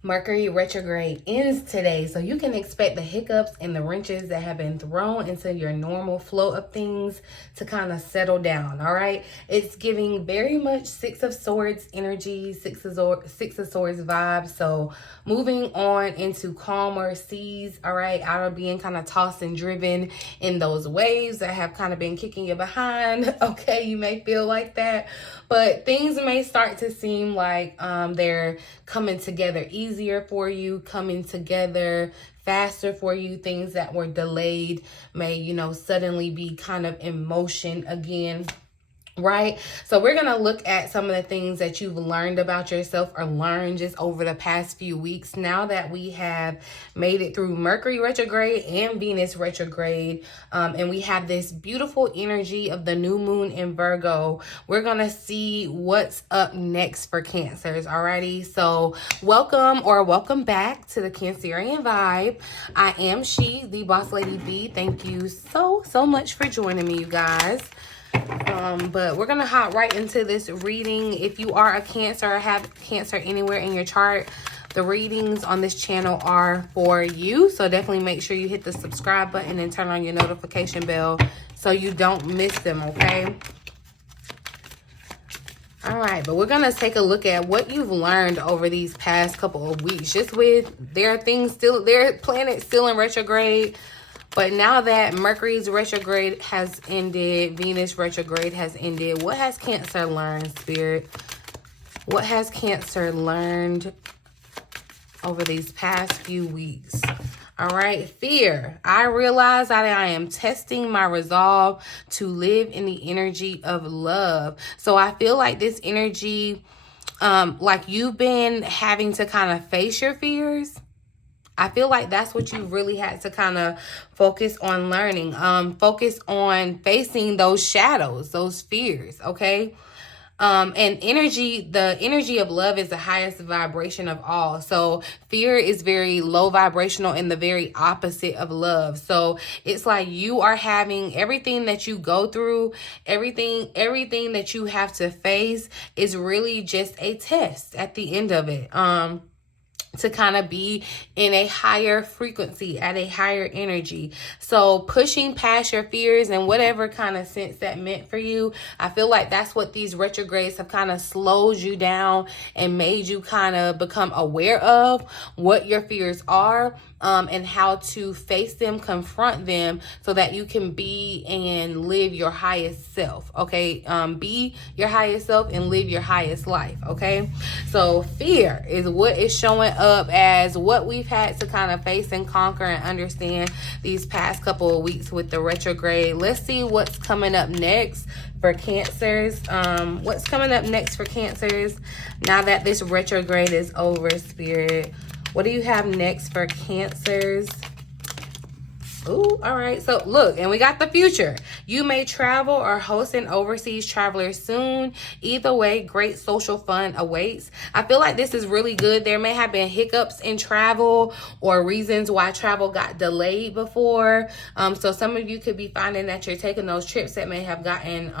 Mercury retrograde ends today, so you can expect the hiccups and the wrenches that have been thrown into your normal flow of things to kind of settle down. All right, it's giving very much Six of Swords energy, Six of Swords vibes. So moving on into calmer seas, all right, out of being kind of tossed and driven in those waves that have kind of been kicking you behind. Okay, you may feel like that, but things may start to seem like they're coming together easier for you, coming together faster for you. Things that were delayed may, suddenly be kind of in motion again. Right? So we're going to look at some of the things that you've learned about yourself or learned just over the past few weeks. Now that we have made it through Mercury retrograde and Venus retrograde, and we have this beautiful energy of the new moon in Virgo, we're going to see what's up next for Cancers. Alrighty. So welcome back to the Cancerian Vibe. I am the Boss Lady B. Thank you so much for joining me, you guys. But we're gonna hop right into this reading. If you are a Cancer or have Cancer anywhere in your chart, the readings on this channel are for you. So definitely make sure you hit the subscribe button and turn on your notification bell so you don't miss them, okay? All right, but we're gonna take a look at what you've learned over these past couple of weeks, just with their planets still in retrograde. But now that Mercury's retrograde has ended, Venus retrograde has ended, what has Cancer learned, Spirit? What has Cancer learned over these past few weeks? All right, fear. I realize that I am testing my resolve to live in the energy of love. So I feel like this energy, like you've been having to kind of face your fears. I feel like that's what you really had to kind of focus on learning. Focus on facing those shadows, those fears, okay? And the energy of love is the highest vibration of all. So fear is very low vibrational and the very opposite of love. So it's like you are having everything that you go through, everything that you have to face is really just a test at the end of it. To kind of be in a higher frequency, at a higher energy. So pushing past your fears in whatever kind of sense that meant for you, I feel like that's what these retrogrades have kind of slowed you down and made you kind of become aware of what your fears are. And how to face them, confront them, so that you can be and live your highest self, okay? Be your highest self and live your highest life, okay? So fear is what is showing up as what we've had to kind of face and conquer and understand these past couple of weeks with the retrograde. Let's see what's coming up next for Cancers. What's coming up next for Cancers now that this retrograde is over, Spirit? What do you have next for Cancers? Ooh, all right. So look, and we got the future. You may travel or host an overseas traveler soon. Either way, great social fun awaits. I feel like this is really good. There may have been hiccups in travel or reasons why travel got delayed before. So some of you could be finding that you're taking those trips that may have gotten,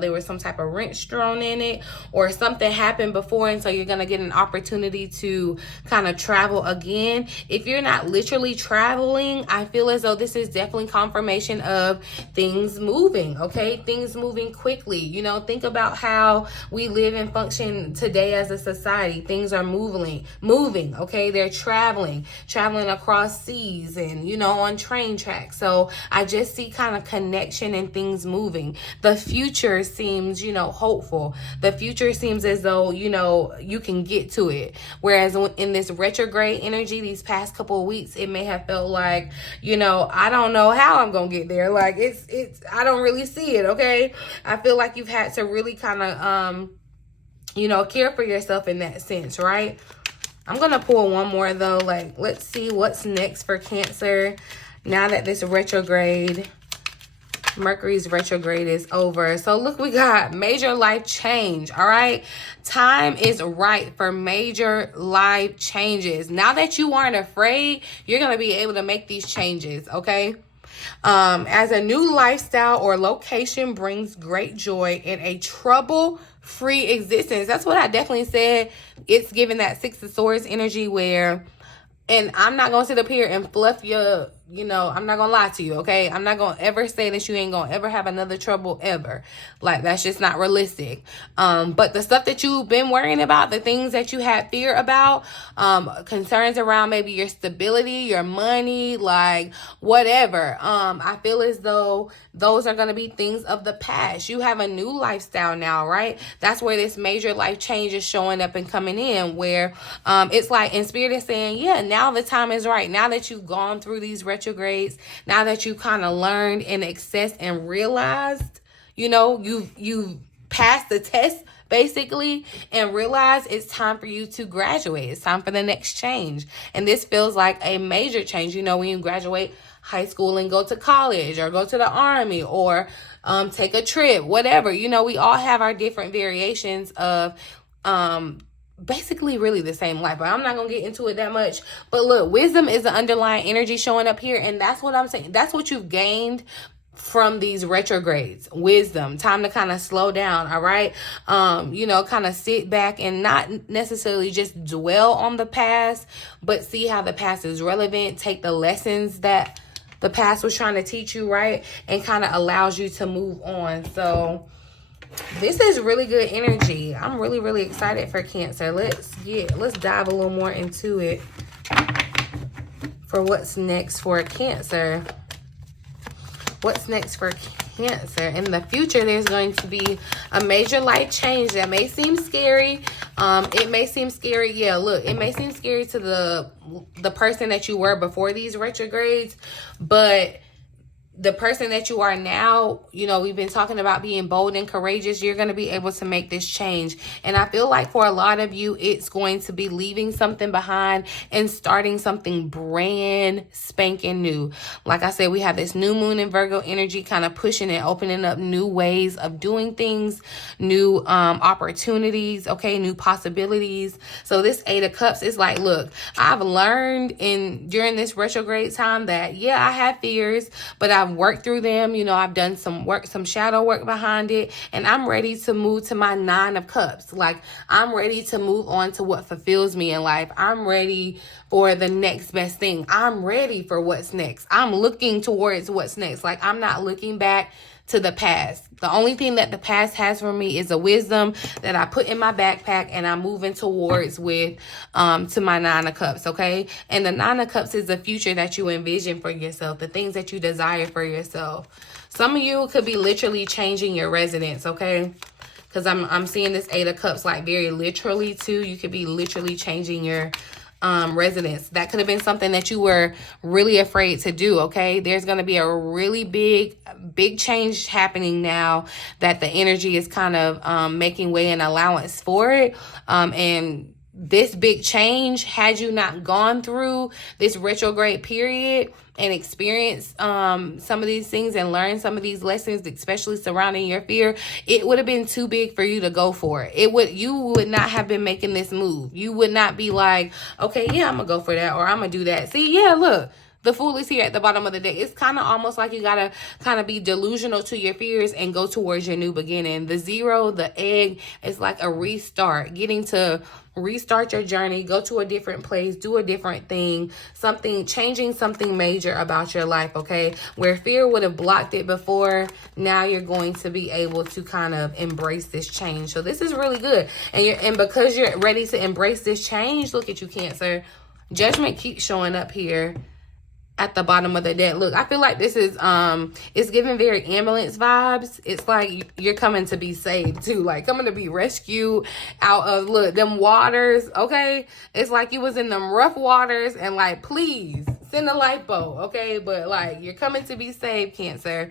there was some type of wrench thrown in it or something happened before. And so you're going to get an opportunity to kind of travel again. If you're not literally traveling, I feel as though this is definitely confirmation of things moving, okay? Things moving quickly. Think about how we live and function today as a society. Things are moving, okay? They're traveling across seas and, on train tracks. So I just see kind of connection and things moving. The future seems, hopeful. The future seems as though, you can get to it. Whereas in this retrograde energy, these past couple of weeks, it may have felt like, I don't know how I'm going to get there. Like it's, I don't really see it. Okay. I feel like you've had to really kind of, care for yourself in that sense. Right. I'm going to pull one more though. Like, let's see what's next for Cancer. Now that this Mercury's retrograde is over. So look, we got major life change. All right. Time is right for major life changes. Now that you aren't afraid, you're going to be able to make these changes. Okay. As a new lifestyle or location brings great joy in a trouble free existence. That's what I definitely said. It's giving that Six of Swords energy where, and I'm not going to sit up here and fluff your, you know, I'm not going to lie to you, okay? I'm not going to ever say that you ain't going to ever have another trouble ever. Like, that's just not realistic. But the stuff that you've been worrying about, the things that you had fear about, concerns around maybe your stability, your money, like whatever. I feel as though those are going to be things of the past. You have a new lifestyle now, right? That's where this major life change is showing up and coming in, where it's like, in Spirit is saying, yeah, now the time is right. Now that you've gone through these retrogrades, now that you kind of learned and accessed and realized, you know, you've passed the test basically, and realize it's time for you to graduate. It's time for the next change. And this feels like a major change. You know, when you graduate high school and go to college or go to the army or take a trip, whatever, you know, we all have our different variations of basically really the same life, but I'm not gonna get into it that much. But look, wisdom is the underlying energy showing up here, and that's what I'm saying. That's what you've gained from these retrogrades. Wisdom, time to kind of slow down. All right, you know, kind of sit back and not necessarily just dwell on the past, but see how the past is relevant. Take the lessons that the past was trying to teach you, right, and kind of allows you to move on. So this is really good energy. I'm really, really excited for Cancer. Let's dive a little more into it for what's next for Cancer. What's next for Cancer? In the future, there's going to be a major life change that may seem scary. It may seem scary. Yeah, look, it may seem scary to the person that you were before these retrogrades, but the person that you are now, you know, we've been talking about being bold and courageous. You're going to be able to make this change. And I feel like for a lot of you, it's going to be leaving something behind and starting something brand spanking new. Like I said, we have this new moon in Virgo energy kind of pushing and opening up new ways of doing things, new opportunities, okay, new possibilities. So this Eight of Cups is like, look, I've learned during this retrograde time that, yeah, I have fears, but I've worked through them. You know, I've done some work, some shadow work behind it, and I'm ready to move to my Nine of Cups. Like, I'm ready to move on to what fulfills me in life. I'm ready for the next best thing. I'm ready for what's next. I'm looking towards what's next. Like, I'm not looking back to the past. The only thing that the past has for me is a wisdom that I put in my backpack, and I'm moving towards with to my Nine of Cups, okay? And the Nine of Cups is the future that you envision for yourself, the things that you desire for yourself. Some of you could be literally changing your residence, okay? Because I'm seeing this Eight of Cups like very literally too. You could be literally changing your residence. That could have been something that you were really afraid to do, okay? There's going to be a really big change happening now that the energy is kind of making way and allowance for it. And this big change, had you not gone through this retrograde period and experienced some of these things and learned some of these lessons, especially surrounding your fear, it would have been too big for you to go for it. You would not have been making this move. You would not be like, okay, yeah, I'm gonna go for that, or I'm gonna do that. See, yeah, look, the Fool is here at the bottom of the deck. It's kind of almost like you gotta kind of be delusional to your fears and go towards your new beginning. The Zero, the egg, is like a restart, getting to restart your journey, go to a different place, do a different thing, changing something major about your life, okay? Where fear would have blocked it before, now you're going to be able to kind of embrace this change. So this is really good. And because you're ready to embrace this change, look at you, Cancer. Judgment keeps showing up here at the bottom of the deck. Look, I feel like this is it's giving very ambulance vibes. It's like you're coming to be saved too, like coming to be rescued out of, look, them waters, okay? It's like you was in them rough waters and like, please send a lifeboat, okay? But like, you're coming to be saved, Cancer.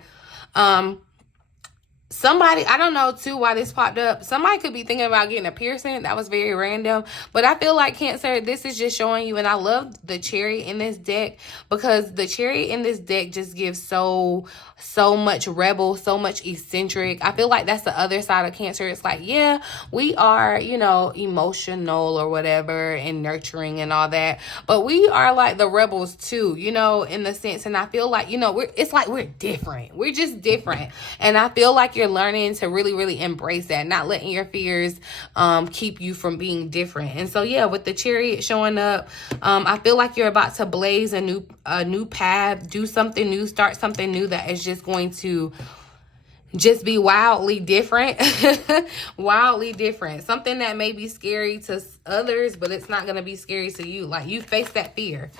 Somebody, I don't know too why this popped up. Somebody could be thinking about getting a piercing. That was very random. But I feel like, Cancer, this is just showing you, and I love the cherry in this deck, because the cherry in this deck just gives so much rebel, so much eccentric. I feel like that's the other side of Cancer. It's like, yeah, we are, you know, emotional or whatever and nurturing and all that, but we are like the rebels too, you know, in the sense. And I feel like, you know, it's like we're different. We're just different. And I feel like you're you're learning to really, really embrace that, not letting your fears keep you from being different. And so, yeah, with the Chariot showing up, I feel like you're about to blaze a new path, do something new, start something new that is just going to just be wildly different. Wildly different. Something that may be scary to others, but it's not going to be scary to you. Like, you face that fear.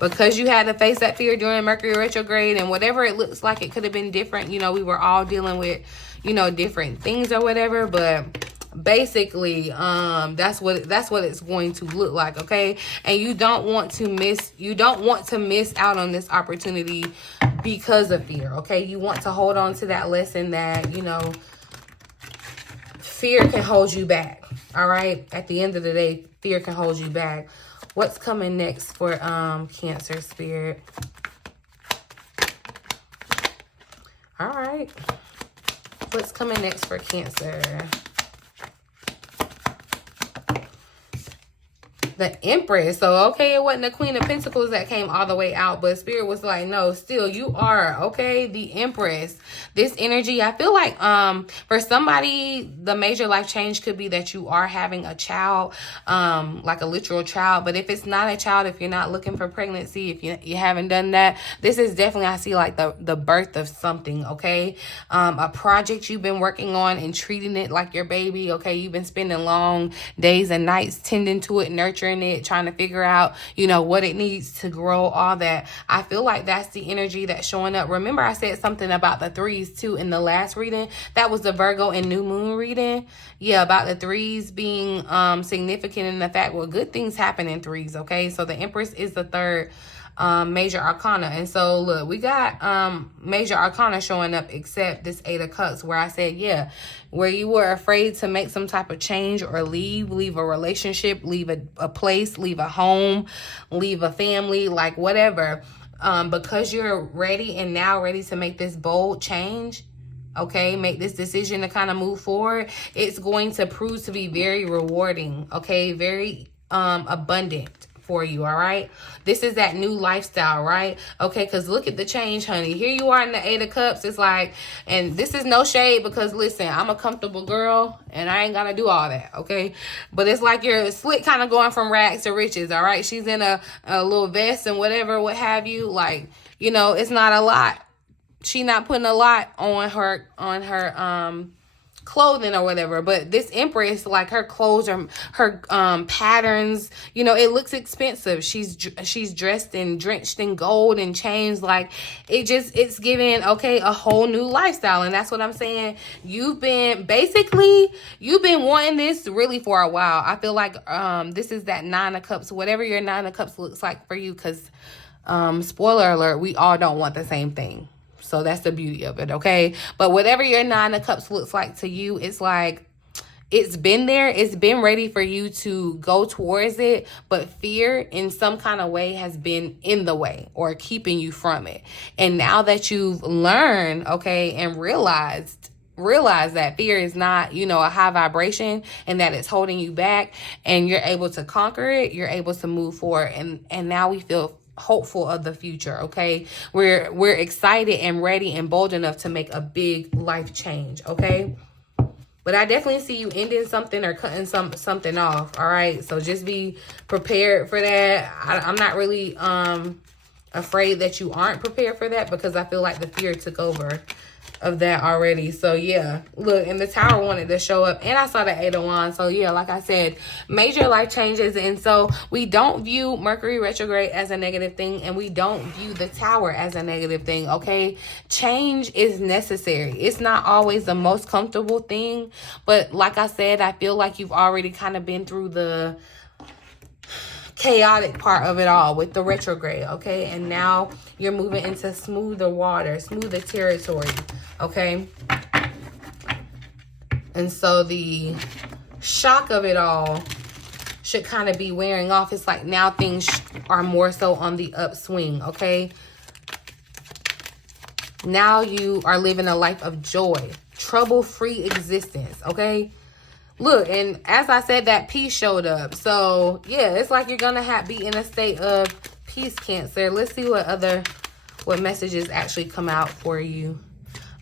Because you had to face that fear during Mercury retrograde, and whatever it looks like, it could have been different. You know, we were all dealing with, you know, different things or whatever, but basically, that's what it's going to look like, okay? And you don't want to miss out on this opportunity because of fear, okay? You want to hold on to that lesson that, you know, fear can hold you back, all right? At the end of the day, fear can hold you back. What's coming next for Cancer Spirit? All right. What's coming next for Cancer? The Empress. So, okay, it wasn't the Queen of Pentacles that came all the way out, but Spirit was like, no, still, you are, okay? The Empress. This energy, I feel like for somebody, the major life change could be that you are having a child, like a literal child. But if it's not a child, if you're not looking for pregnancy, if you haven't done that, this is definitely, I see like the birth of something, okay? A project you've been working on and treating it like your baby, okay? You've been spending long days and nights tending to it, nurturing it, trying to figure out, you know, what it needs to grow, all that. I feel like that's the energy that's showing up. Remember, I said something about the threes too in the last reading. That was the Virgo and new moon reading. Yeah, about the threes being significant in the fact, well, good things happen in threes, okay? So the Empress is the third major arcana. And so look, we got major arcana showing up, except this Eight of Cups, where I said, yeah, where you were afraid to make some type of change or leave a relationship, leave a place, leave a home, leave a family, like whatever, because you're ready and now ready to make this bold change, okay, make this decision to kind of move forward. It's going to prove to be very rewarding, okay, very abundant for you, all right? This is that new lifestyle, right? Okay, because look at the change, honey. Here you are in the Eight of Cups. It's like, and this is no shade because, listen, I'm a comfortable girl and I ain't gonna do all that, okay? But it's like you're slick kind of going from rags to riches, all right? She's in a little vest and whatever, what have you. Like, you know, it's not a lot. She not putting a lot on her clothing or whatever, but this Empress, like her clothes or her patterns, you know, it looks expensive. She's dressed and drenched in gold and chains. Like it's giving, okay, a whole new lifestyle. And that's what I'm saying. You've been wanting this really for a while. I feel like this is that Nine of Cups, whatever your Nine of Cups looks like for you, because spoiler alert, we all don't want the same thing. So that's the beauty of it, okay? But whatever your Nine of Cups looks like to you, it's like, it's been there. It's been ready for you to go towards it. But fear in some kind of way has been in the way or keeping you from it. And now that you've learned, okay, and realize that fear is not, you know, a high vibration and that it's holding you back, and you're able to conquer it, you're able to move forward. And now we feel hopeful of the future, okay? We're excited and ready and bold enough to make a big life change, okay? But I definitely see you ending something or cutting something off, all right? So just be prepared for that. I'm not really afraid that you aren't prepared for that, because I feel like the fear took over of that already. So yeah, look, and the Tower wanted to show up, and I saw the Eight of Wands. So yeah, like I said, major life changes. And so we don't view Mercury retrograde as a negative thing, and we don't view the Tower as a negative thing, okay? Change is necessary. It's not always the most comfortable thing, but like I said, I feel like you've already kind of been through the chaotic part of it all with the retrograde, okay? And now you're moving into smoother water, smoother territory, okay? And so the shock of it all should kind of be wearing off. It's like now things are more so on the upswing, okay? Now you are living a life of joy, trouble-free existence, okay? Look, and as I said, that peace showed up. So yeah, it's like you're gonna be in a state of peace, Cancer. Let's see what messages actually come out for you.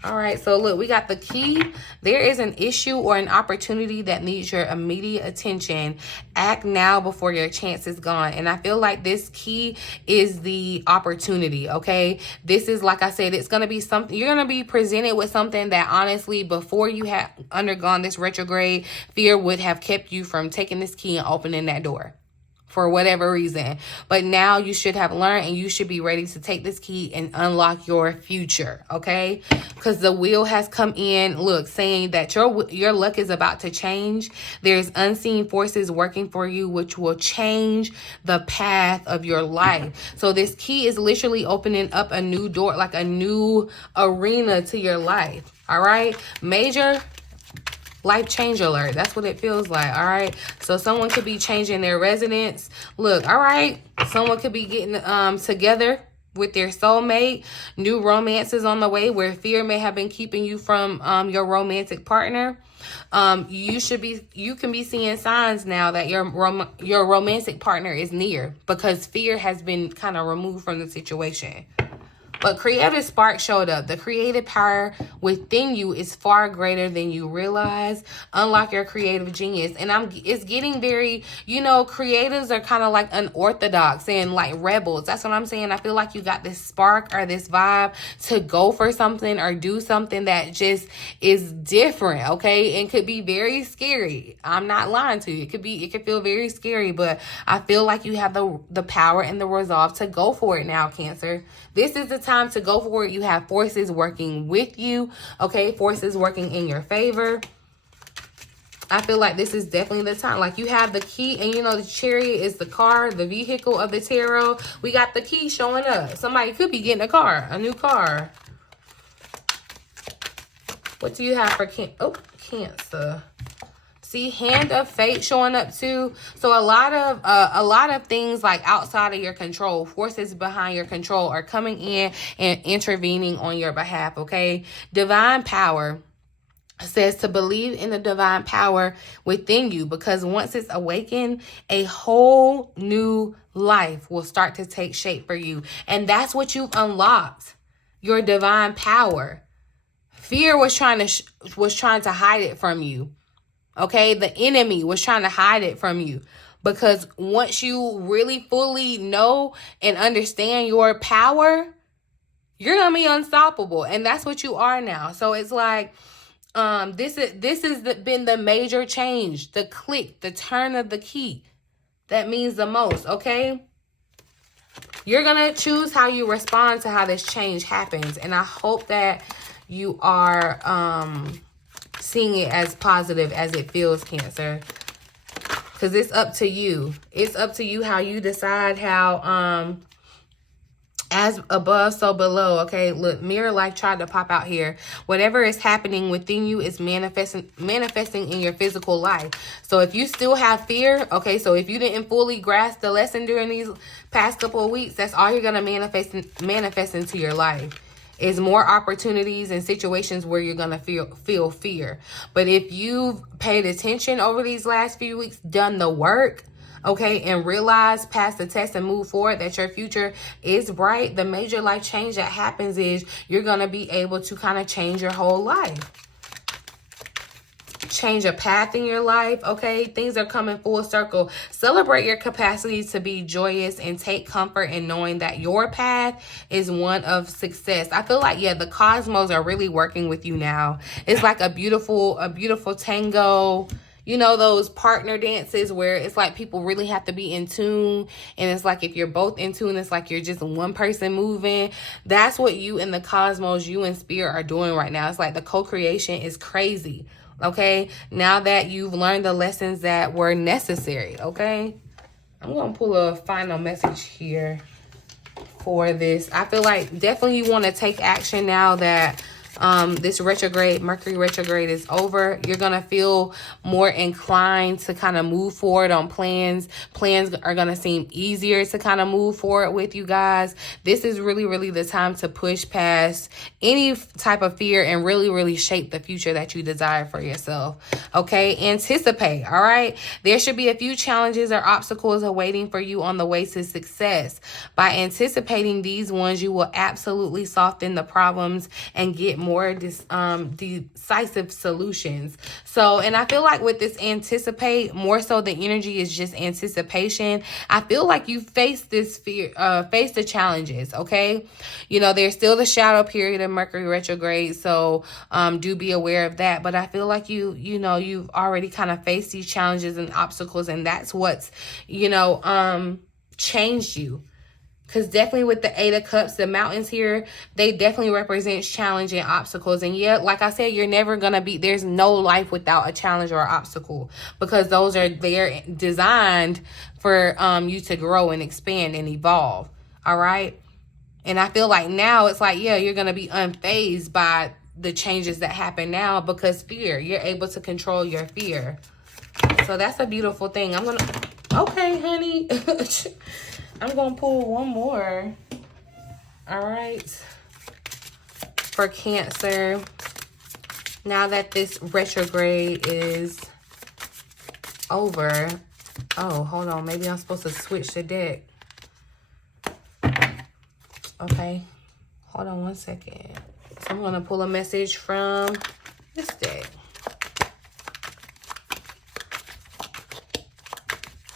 All right, so look, we got the key. There is an issue or an opportunity that needs your immediate attention. Act now before your chance is gone. And I feel like this key is the opportunity, okay? This is, like I said, it's going to be something, you're going to be presented with something that honestly, before you had undergone this retrograde, fear would have kept you from taking this key and opening that door, for whatever reason. But now you should have learned, and you should be ready to take this key and unlock your future, okay? Because the wheel has come in, look, saying that your luck is about to change. There's unseen forces working for you, which will change the path of your life. So this key is literally opening up a new door, like a new arena to your life, all right? Major life change alert. That's what it feels like. All right. So someone could be changing their residence. Look, all right. Someone could be getting together with their soulmate. New romances on the way, where fear may have been keeping you from your romantic partner. You can be seeing signs now that your romantic partner is near, because fear has been kind of removed from the situation. But creative spark showed up. The creative power within you is far greater than you realize. Unlock your creative genius. And it's getting very, creatives are kind of like unorthodox and like rebels. That's what I'm saying. I feel like you got this spark or this vibe to go for something or do something that just is different, okay? And could be very scary. I'm not lying to you. It could feel very scary, but I feel like you have the power and the resolve to go for it now, Cancer. This is the time to go for it. You have forces working with you, okay? Forces working in your favor. I feel like this is definitely the time. Like, you have the key, and the chariot is the car, the vehicle of the tarot. We got the key showing up. Somebody could be getting a new car. What do you have for Cancer? See, hand of fate showing up too. So a lot of things like outside of your control, forces behind your control, are coming in and intervening on your behalf, okay? Divine power says to believe in the divine power within you, because once it's awakened, a whole new life will start to take shape for you. And that's what you've unlocked, your divine power. Fear was trying to hide it from you. Okay, the enemy was trying to hide it from you, because once you really fully know and understand your power, you're gonna be unstoppable, and that's what you are now. So it's like this has been the major change, the click, the turn of the key that means the most. Okay, you're gonna choose how you respond to how this change happens, and I hope that you are seeing it as positive as it feels, Cancer, because it's up to you. It's up to you how you decide how as above, so below. Okay, look, mirror life tried to pop out here. Whatever is happening within you is manifesting in your physical life. So if you still have fear, okay, so if you didn't fully grasp the lesson during these past couple of weeks, that's all you're gonna manifest into your life. Is more opportunities and situations where you're going to feel fear. But if you've paid attention over these last few weeks, done the work, okay, and realized, pass the test and move forward, that your future is bright, the major life change that happens is you're going to be able to kind of change your whole life. Change a path in your life, okay? Things are coming full circle. Celebrate your capacity to be joyous and take comfort in knowing that your path is one of success. I feel like, yeah, the cosmos are really working with you now. It's like a beautiful tango. Those partner dances where it's like people really have to be in tune. And it's like if you're both in tune, it's like you're just one person moving. That's what you and the cosmos, you and spirit are doing right now. It's like the co-creation is crazy. Okay, now that you've learned the lessons that were necessary, okay? I'm going to pull a final message here for this. I feel like definitely you want to take action now that this Mercury retrograde is over. You're going to feel more inclined to kind of move forward on plans. Plans are going to seem easier to kind of move forward with, you guys. This is really, really the time to push past any type of fear and really, really shape the future that you desire for yourself. Okay, anticipate, all right? There should be a few challenges or obstacles awaiting for you on the way to success. By anticipating these ones, you will absolutely soften the problems and get more more decisive solutions. So, and I feel like with this anticipate, more so the energy is just anticipation. I feel like you face this fear, face the challenges, okay? You know, there's still the shadow period of Mercury retrograde, so do be aware of that. But I feel like you know, you've already kind of faced these challenges and obstacles, and that's what's, you know, changed you. Because definitely with the Eight of Cups, the mountains here, they definitely represent challenge and obstacles. And yeah, like I said, you're never going to be, there's no life without a challenge or obstacle. Because those are, they're designed for you to grow and expand and evolve. All right? And I feel like now it's like, yeah, you're going to be unfazed by the changes that happen now because fear. You're able to control your fear. So that's a beautiful thing. I'm going to, okay, honey. I'm going to pull one more. All right. For Cancer. Now that this retrograde is over. Oh, hold on. Maybe I'm supposed to switch the deck. Okay. Hold on one second. So I'm going to pull a message from this deck.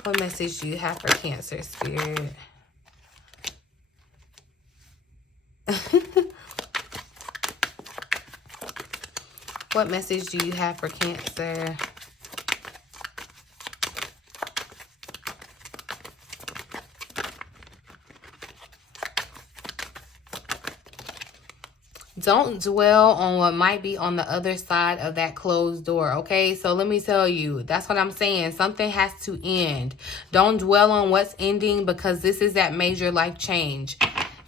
What message do you have for Cancer, Spirit? What message do you have for Cancer? Don't dwell on what might be on the other side of that closed door, okay? So let me tell you, that's what I'm saying. Something has to end. Don't dwell on what's ending because this is that major life change.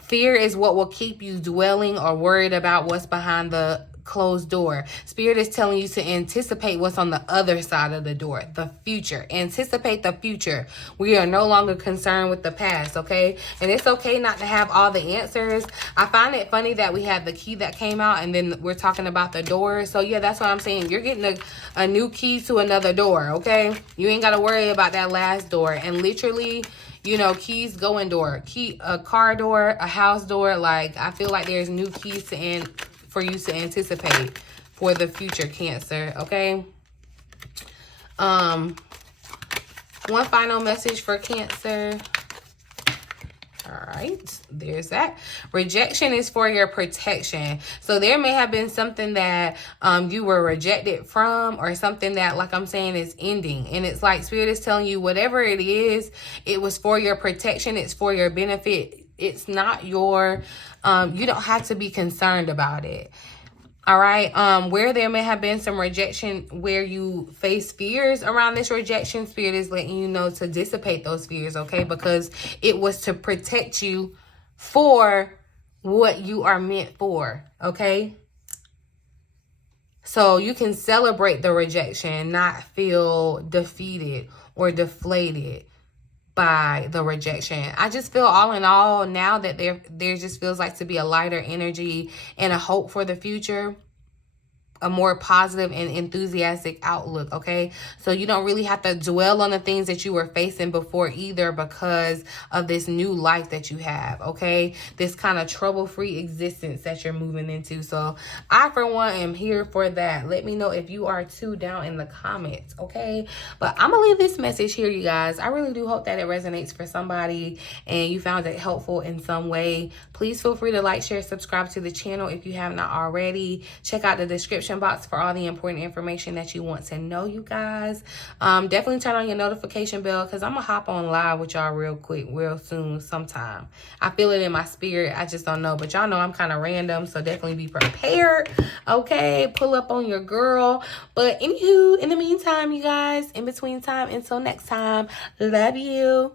Fear is what will keep you dwelling or worried about what's behind the closed door. Spirit is telling you to anticipate what's on the other side of the door, the future. Anticipate the future. We are no longer concerned with the past, okay? And it's okay not to have all the answers. I find it funny that we have the key that came out and then we're talking about the door. So yeah, that's what I'm saying. You're getting a new key to another door, okay? You ain't got to worry about that last door. And literally, you know, keys go in door. Key, a car door, a house door. Like, I feel like there's new keys to for you to anticipate for the future, Cancer, okay? One final message for Cancer. All right, there's that. Rejection is for your protection. So there may have been something that you were rejected from, or something that, like I'm saying, is ending. And it's like Spirit is telling you whatever it is, it was for your protection. It's for your benefit. It's not your, you don't have to be concerned about it. All right. Where there may have been some rejection, where you face fears around this rejection, Spirit is letting you know to dissipate those fears, okay? Because it was to protect you for what you are meant for, okay? So you can celebrate the rejection, not feel defeated or deflated by the rejection. I just feel all in all now that there just feels like to be a lighter energy and a hope for the future, a more positive and enthusiastic outlook, okay? So you don't really have to dwell on the things that you were facing before either, because of this new life that you have, okay? This kind of trouble-free existence that you're moving into. So I, for one, am here for that. Let me know if you are too down in the comments, okay? But I'm gonna leave this message here, you guys. I really do hope that it resonates for somebody and you found it helpful in some way. Please feel free to like, share, subscribe to the channel if you have not already. Check out the description box for all the important information that you want to know, you guys. Definitely turn on your notification bell, because I'm gonna hop on live with y'all real quick, real soon, sometime. I feel it in my spirit. I just don't know, but y'all know I'm kind of random, so definitely be prepared, okay? Pull up on your girl. But anywho, in the meantime, you guys, in between time, until next time, love you.